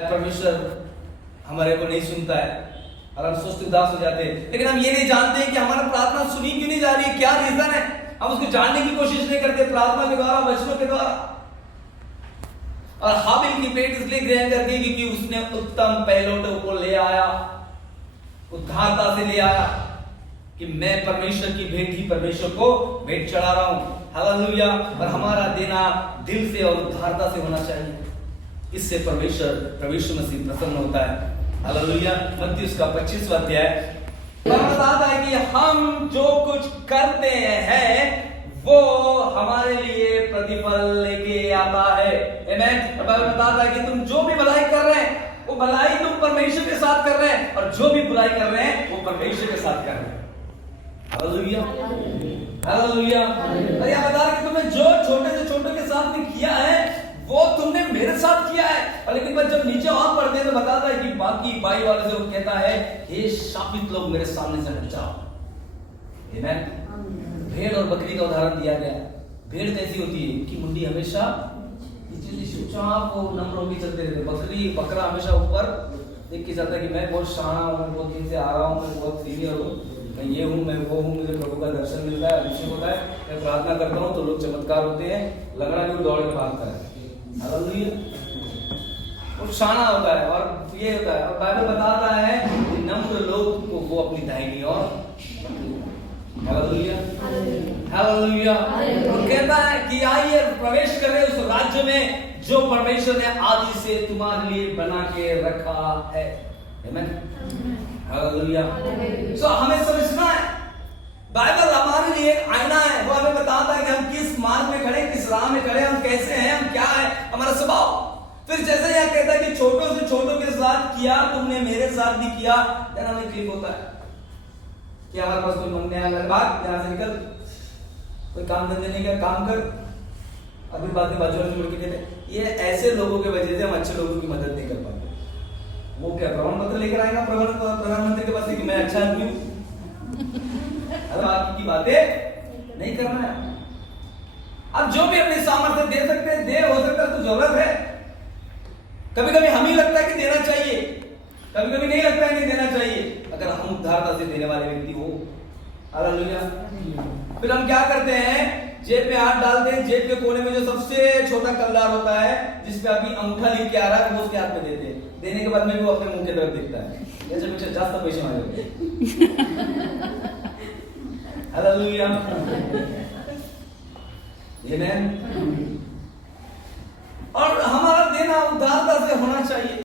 परमेश्वर हमारे को नहीं सुनता है और हम सोचते उदास हो जाते हैं, लेकिन हम ये नहीं जानते कि हमारा प्रार्थना सुनी क्यों नहीं जा रही है, क्या रीजन है। हम उसको जानने की कोशिश नहीं करते प्रार्थना के द्वारा, वचनों के द्वारा। और हाबिल की भेंट इसलिए ग्रहण करके क्योंकि उसने उत्तम पहलौठों को ले आया, उद्धारता से ले आया कि मैं परमेश्वर की भेंट ही परमेश्वर को भेंट चढ़ा रहा हूं। हालेलुया। और हमारा देना दिल से और उद्धारता से होना चाहिए, इससे परमेश्वर मसीह प्रसन्न होता है। हालेलुया। मत्ती उसका 25वां अध्याय बताता है कि हम जो कुछ करते हैं वो हमारे लिए प्रतिफल लेके आता है। आमीन। बाइबल बताता है कि तुम जो भी भलाई कर रहे हैं वो भलाई तुम परमेश्वर के साथ कर रहे हैं, और जो भी बुराई कर रहे हैं वो परमेश्वर के साथ कर रहे हैं। हालेलुया। हालेलुया। और यह बता रहा है कि तुमने जो छोटे से छोटे के साथ में किया है वो तुमने मेरे साथ किया है। और लेकिन जब नीचे और पढ़ते हैं तो बताता है कि बाकी बाई वाले से वो कहता है, हे शापित लोग मेरे सामने से हट जाओ। आमीन। भेड़ और बकरी का उदाहरण दिया गया। भेड़ कैसी होती है कि मुंडी हमेशा चुपचाप वो नम्र होकर चलते रहते, बकरा हमेशा ऊपर देख के चलता है कि मैं बहुत शाना हूँ, मैं बहुत दिन से आ रहा हूँ, मैं बहुत सीनियर हूँ, मैं ये हूँ, मैं वो हूँ, मुझे प्रभु का दर्शन मिलता है, अभिषेक होता है, मैं प्रार्थना करता हूँ तो लोग चमत्कार होते हैं, लगना भी दौड़ के भागता है। हालेलुया। वो शाना होता है और ये होता है। और बाइबल बताता है कि नम्र लोग को वो अपनी दाहिनी ओर। हालेलुया। हालेलुया। तो कहता है कि आइए प्रवेश करें उस राज्य में जो परमेश्वर ने आदि से तुम्हारे लिए बना के रखा है। आमीन। हालेलुया। सो हमें समझना है बाइबल हमारे लिए एक आईना है। वो हमें बताता है कि हम किस मार्ग में खड़े, किस राह में खड़े, हम कैसे हैं, हम क्या है, हमारा स्वभाव। फिर जैसे यह कहता है कि छोटों से छोटों के साथ किया तुमने मेरे साथ भी किया, then हमें क्लिक होता है कि हमारे पास कोई मंगने आया, भाग यहाँ से निकल, कोई काम धंधे नहीं कर, काम कर। अभी बाद में बाजू वाले मुड़ के कहते ये ऐसे लोगों के वजह से हम अच्छे लोगों की मदद नहीं कर पाते। वो क्या प्रमाण पत्र लेकर आएगा प्रधानमंत्री के पास कि मैं अच्छा आदमी हूँ? बाकी की बातें नहीं करना है। अब जो भी अपने सामर्थ्य दे सकते हैं दे, हो सकता है तो जरूरत है। कभी कभी हमें लगता है कि देना चाहिए, कभी कभी नहीं लगता है नहीं देना चाहिए, अगर हम उद्धारता से देने वाले व्यक्ति हो। हालेलुया। फिर हम क्या करते हैं, जेब में हाथ डालते हैं, जेब के कोने में जो सबसे छोटा कलदार होता है जिसपे अभी अंगूठा लिख के आ रहा है वो उसके हाथ में देते हैं। देने के बाद में वो अपने मुंह के तरफ देखता है, जैसे मुझे जास्त पैसे मांगे। हालेलुया। आमीन। और हमारा देना उदारता से होना चाहिए।